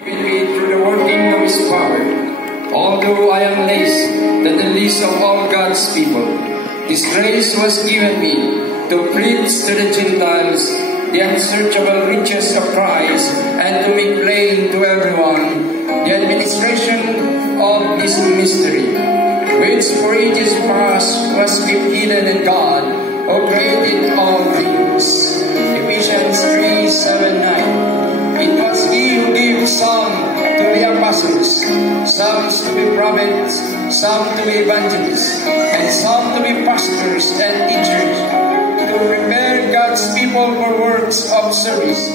With me through the working of His power. Although I am less than the least of all God's people, this grace was given me to preach to the Gentiles the unsearchable riches of Christ, and to make plain to everyone the administration of this mystery, which for ages past was kept hidden in God, who created all things. Ephesians 3:7-9. It was He who gave some to be apostles, some to be prophets, some to be evangelists, and some to be pastors and teachers, to prepare God's people for works of service,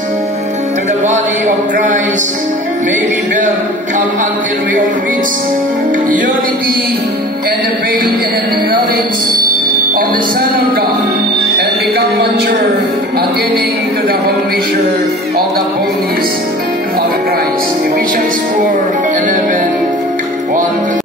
to the body of Christ may be built up until we all reach unity and the faith and the knowledge of the Son of God, and become mature, attaining to the whole measure of the fullness of Christ. Ephesians 4:11, 1-2.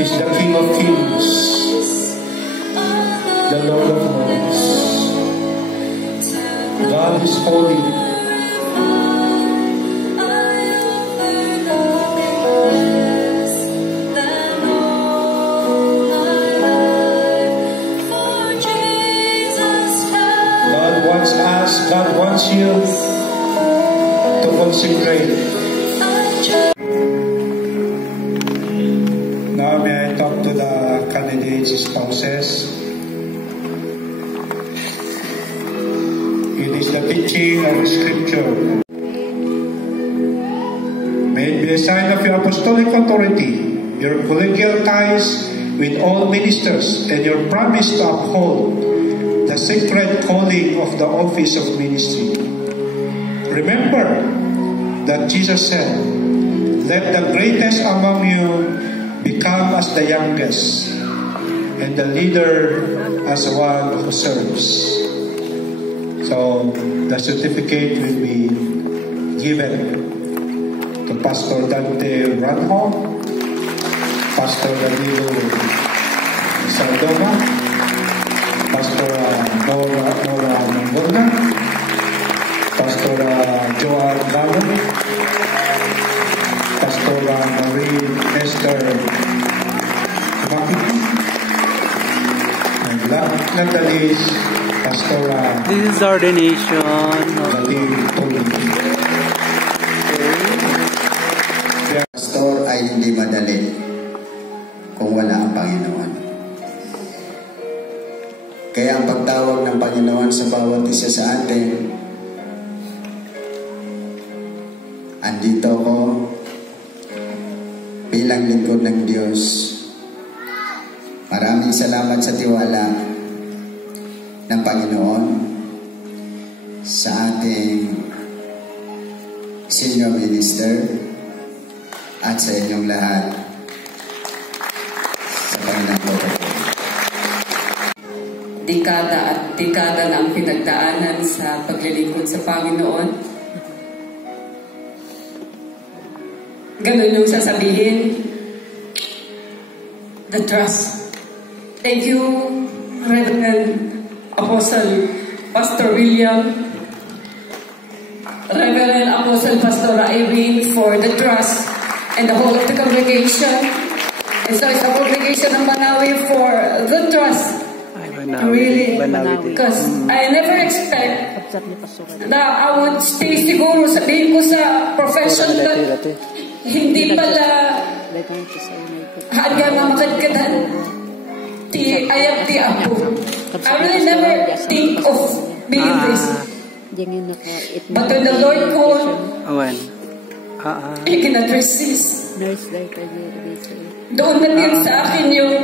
Is the King of Kings, the Lord of Lords. God is holy. God wants you to consecrate. Now may I talk to the candidates' spouses. It is the teaching of Scripture. May it be a sign of your apostolic authority, your collegial ties with all ministers, and your promise to uphold the sacred calling of the office of ministry. Remember that Jesus said, "Let the greatest among you become as the youngest, and the leader as one who serves." So the certificate will be given to Pastor Dante Ranho, Pastor Danilo Sardoma, Pastor Nora Mangona, Pastor Joan Galo, Pastor Marie Esther Makiki, and Natalie Pastor. This is ordination. Pastor ay hindi madali kung wala ang Panginoon. Kaya ang pagtawag ng Panginoon sa bawat isa sa atin, andito ako bilang lingkod ng Diyos. Maraming salamat sa tiwala ng Panginoon sa ating senior minister at sa inyong lahat sa Panginoon ko. Dekada at dekada na ang pinagdaanan sa paglilingkod sa Panginoon. Ganun yung sasabihin. The trust. Thank you, Reverend Apostle Pastor William, Reverend Apostle Pastor Irene, for the trust and the whole of the congregation. And so it's the congregation of Manawi for the trust. Really, because I never expect na I would stay siguro, sabihin ko sa profession that hindi pala hanggang mamakadkadan ayap ti apo. I really never think of being this. But when the Lord called, I cannot resist. Doon na din sa akin yung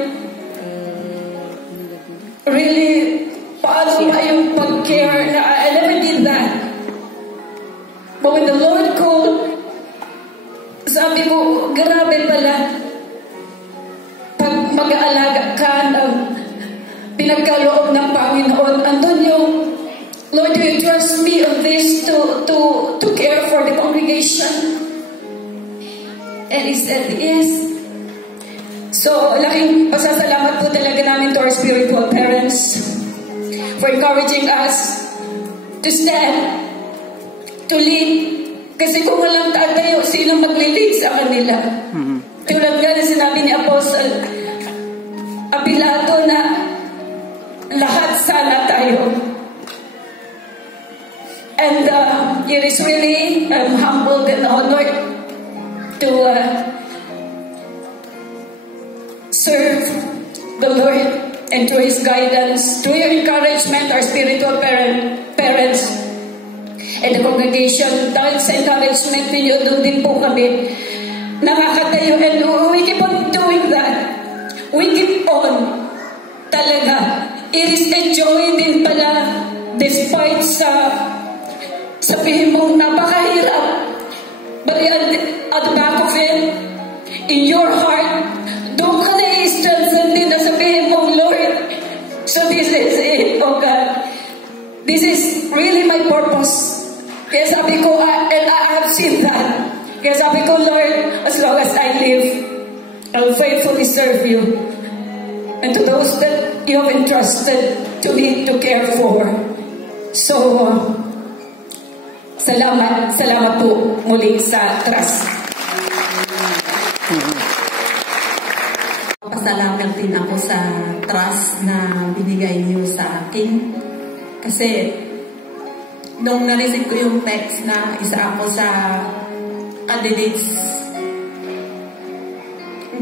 really, paano ba yung pag-care na I never did that. But when the Lord called, sabi ko, grabe pala. Pag mag-aalaga ka ng pinagkaloob ng Panginoon, andun yung, Lord, do you trust me on this to care for the congregation? And He said, yes. So, laking pasasalamat po talaga namin to our spiritual parents for encouraging us to stand, to lead. Kasi kung walang tatayo, sino maglilid sa kanila? Tulad nga na sinabi ni Apostle Pilato na lahat sana tayo. And it is really humbled and honored to serve the Lord and through His guidance, through your encouragement, our spiritual parents, and the congregation. Dahil sa encouragement ninyo, doon din po kami nakakatayo. And we keep on doing that. We keep on. Talaga. It is a joy din pala despite sabihin mong napakahirap. But at the back of it, in your heart, doon ka na i-strengthen din na sabihin mong, Lord, so this is it, oh God. This is really my purpose. Kaya sabi ko, and I have seen that. Kaya sabi ko, Lord, as long as I live, I'll faithfully serve you. And to those that you have entrusted to me to care for. So, salamat po muli sa trust. Pasalamat din ako sa trust na binigay niyo sa akin. Kasi, nung na-receive ko yung text na isa ako sa candidates,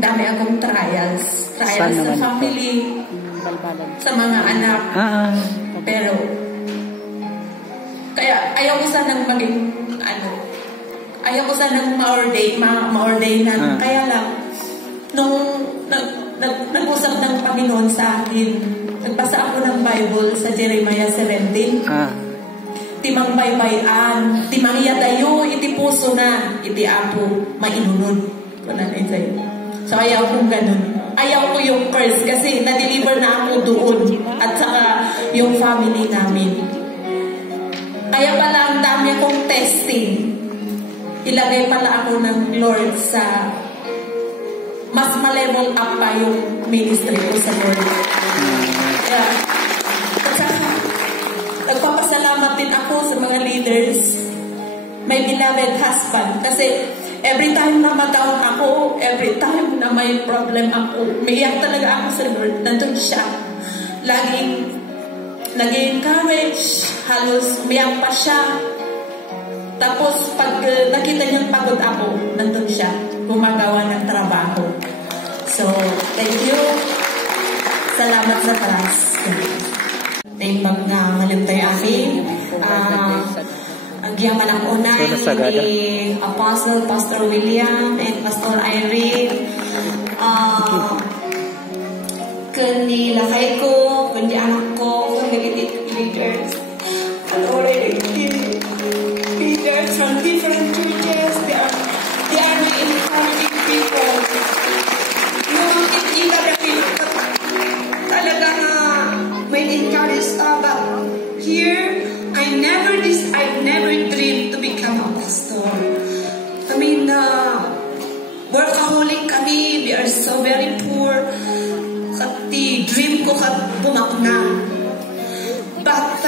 dami akong trials sa family, sa mga anak. Pero, kaya ayaw ko sanang maging, ayaw ko sanang ma-ordain na. Kaya lang, nung nag-usap ng Panginoon sa akin, nagbasa ako ng Bible sa Jeremiah 17. Timang baybayan, timang yatayo, iti puso na, iti apo, mainunod. So ayaw kong ganun. Ayaw ko yung curse kasi na-deliver na ako doon at saka yung family namin. Kaya pala ang dami akong testing. Ilagay pala ako ng Lord sa mas ma-level up pa yung ministry ko sa Lord. Kaya, nagpapasalamat din ako sa mga leaders, my beloved husband. Kasi every time na mag-down ako, every time na may problem ako, umiyak talaga ako sa Lord. Nandun siya. Laging nag-encourage, halos umiyak pa siya. Tapos pag nakita niyang pagod ako, nandun siya. Gumagawa ng trabaho. So, thank you. Salamat sa trust. May malimtay amin. Ang giyaman ang unay ni Apostle Pastor William and Pastor Irene. Kundi lakay ko, kundi anak ko, kundi leaders. And already leaders from different churches. They are encouraging people. Yung kita rin talagang may encourage but here I never dreamed to become a pastor. I mean, workaholic kami. We are so very poor. Kati dream ko kat bumak na. But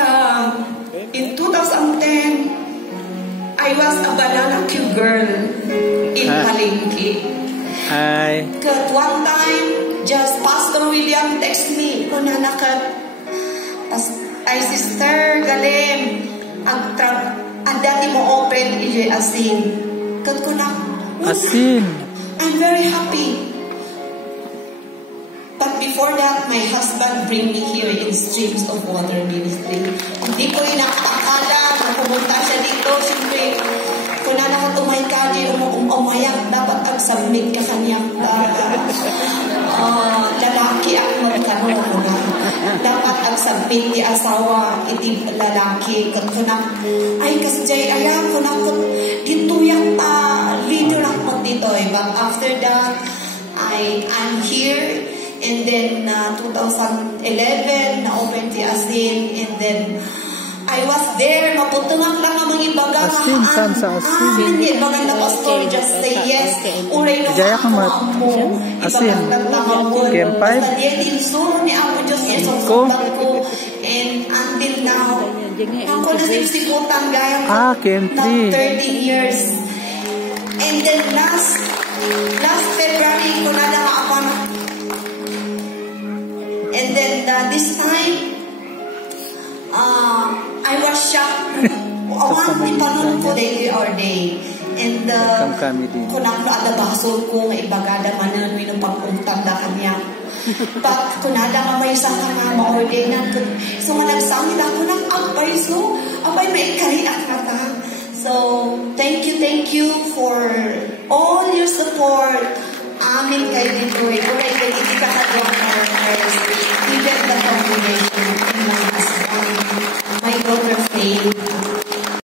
in 2010, I was a banana cue girl in Palengke. Kat one time, just Pastor William text me. Kunana kat, ay sister, galing. Ang dati mo open, ili asin. Kat ko na, asin. I'm very happy. But before that, my husband bring me here in Streams of Water Ministry. Hindi ko inakakala na pumunta siya dito. Siyempre, kung na umay ka di umayak dapat ag-submit ka kaniyang lalaki ang magtanong dapat ag-submit di asawa iti lalaki kunak ay kasjay ayang kunak dituyak ta leader ako dito but after that I'm here and then 2011 na-open ti Asin and then I was there, maputungak lang ang mga ibaga. Asin, saan sa Asin? Hindi, ibaga na pastor, just say yes. Uray na Jaya ka mat. Asin. Kempay. Basta diya din, suro ni ako Diyos Yesus ko. And until now, ako na siksiputan gaya ko ng 13 years. And then last February, ko na lang ako na. And then this time, I was shocked. Awan, ipanon ko daily or day. And kunang ada basol ko, nga ibagada man na minupagpuntan da kanya. But kunada nga may isang nga ma-ordain ko. So nga nagsamit ako ng abay. So, abay may ikariat na ta. So, thank you for all your support. Amin kay dito. Uray kay ikakadwa ng